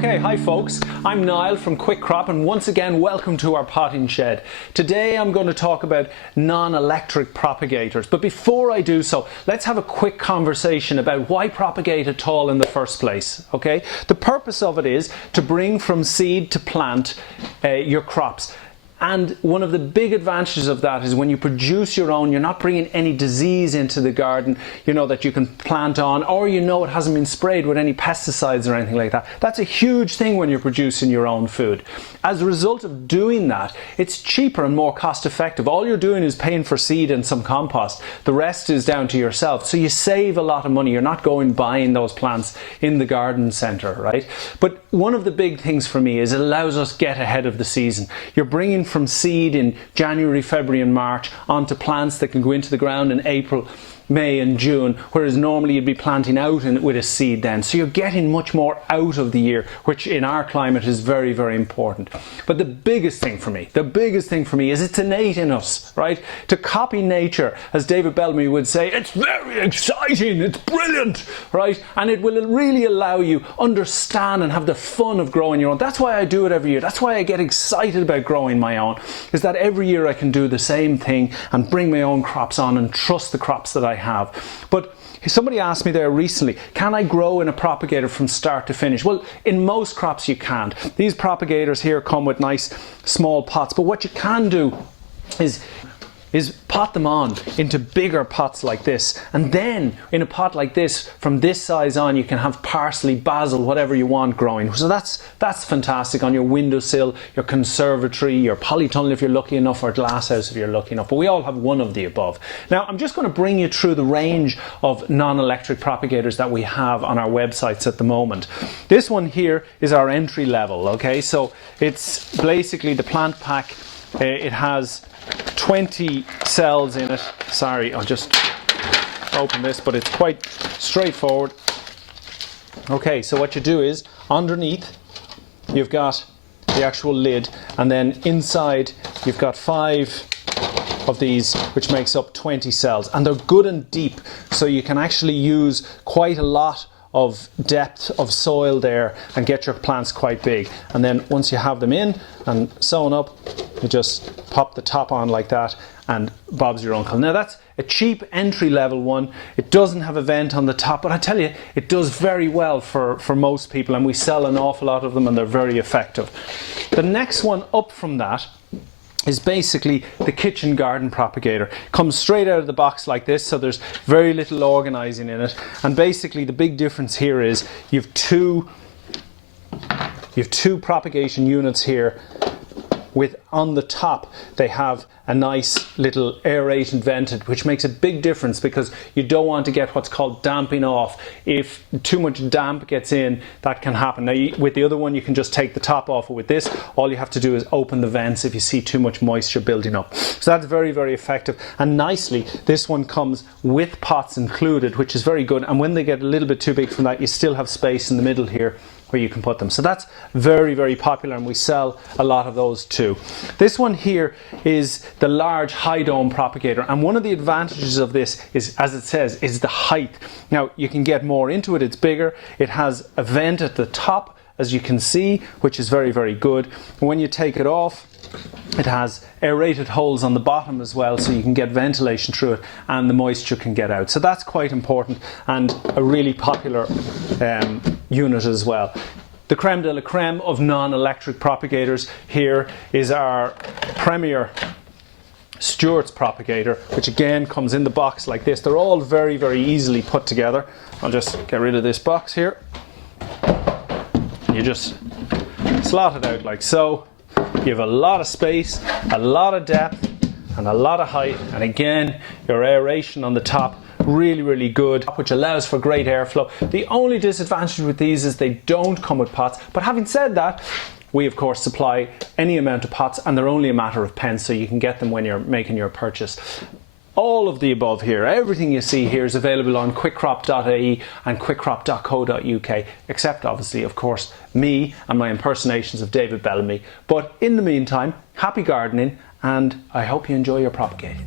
Okay, hi folks, I'm Niall from Quickcrop and once again welcome to our potting shed. Today I'm going to talk about non-electric propagators, but before I do so, let's have a quick conversation about why propagate at all in the first place, okay? The purpose of it is to bring from seed to plant your crops. And one of the big advantages of that is when you produce your own, you're not bringing any disease into the garden, you know, that you can plant on, or you know it hasn't been sprayed with any pesticides or anything like that. That's a huge thing when you're producing your own food. As a result of doing that, it's cheaper and more cost effective. All you're doing is paying for seed and some compost. The rest is down to yourself. So you save a lot of money. You're not going buying those plants in the garden centre, right? But one of the big things for me is it allows us to get ahead of the season. You're bringing from seed in January, February and March onto plants that can go into the ground in April, May and June, whereas normally you'd be planting out with a seed then. So you're getting much more out of the year, which in our climate is very, very important. But the biggest thing for me is it's innate in us, right? To copy nature, as David Bellamy would say, it's very exciting, it's brilliant, right? And it will really allow you understand and have the fun of growing your own. That's why I do it every year. That's why I get excited about growing my own, is that every year I can do the same thing and bring my own crops on and trust the crops that I have. But somebody asked me there recently, can I grow in a propagator from start to finish? Well, in most crops you can't. These propagators here come with nice small pots, but what you can do is pot them on into bigger pots like this, and then in a pot like this, from this size on, you can have parsley, basil, whatever you want growing. So that's fantastic on your windowsill, your conservatory, your polytunnel if you're lucky enough, or glasshouse if you're lucky enough. But we all have one of the above. Now I'm just going to bring you through the range of non-electric propagators that we have on our websites at the moment. This one here is our entry level, okay? So it's basically the Plantak. It has 20 cells in it. Sorry, I'll just open this, but it's quite straightforward. Okay, so what you do is underneath you've got the actual lid, and then inside you've got 5 of these, which makes up 20 cells, and they're good and deep, so you can actually use quite a lot of depth of soil there and get your plants quite big. And then once you have them in and sewn up, you just pop the top on like that and Bob's your uncle. Now that's a cheap entry level one. It doesn't have a vent on the top, but I tell you, it does very well for most people, and we sell an awful lot of them and they're very effective. The next one up from that is basically the kitchen garden propagator. Comes straight out of the box like this, so there's very little organizing in it. And basically the big difference here is you've two propagation units here. With on the top they have a nice little aerated vented, which makes a big difference because you don't want to get what's called damping off. If too much damp gets in, that can happen. Now with the other one you can just take the top off, but with this all you have to do is open the vents if you see too much moisture building up. So that's very, very effective, and nicely this one comes with pots included, which is very good, and when they get a little bit too big from that, you still have space in the middle here where you can put them. So that's very, very popular, and we sell a lot of those too. This one here is the large high dome propagator, and one of the advantages of this is, as it says, is the height. Now you can get more into it, it's bigger, it has a vent at the top as you can see, which is very, very good. And when you take it off, it has aerated holes on the bottom as well, so you can get ventilation through it and the moisture can get out. So that's quite important and a really popular unit as well. The creme de la creme of non-electric propagators here is our Premier Stewarts Propagator, which again comes in the box like this. They're all very, very easily put together. I'll just get rid of this box here. You just slot it out like so. You have a lot of space, a lot of depth and a lot of height, and again your aeration on the top really, really good, which allows for great airflow. The only disadvantage with these is they don't come with pots, but having said that, we of course supply any amount of pots and they're only a matter of pence, so you can get them when you're making your purchase. All of the above here, everything you see here is available on quickcrop.ie and quickcrop.co.uk, except obviously, of course, me and my impersonations of David Bellamy. But in the meantime, happy gardening, and I hope you enjoy your propagating.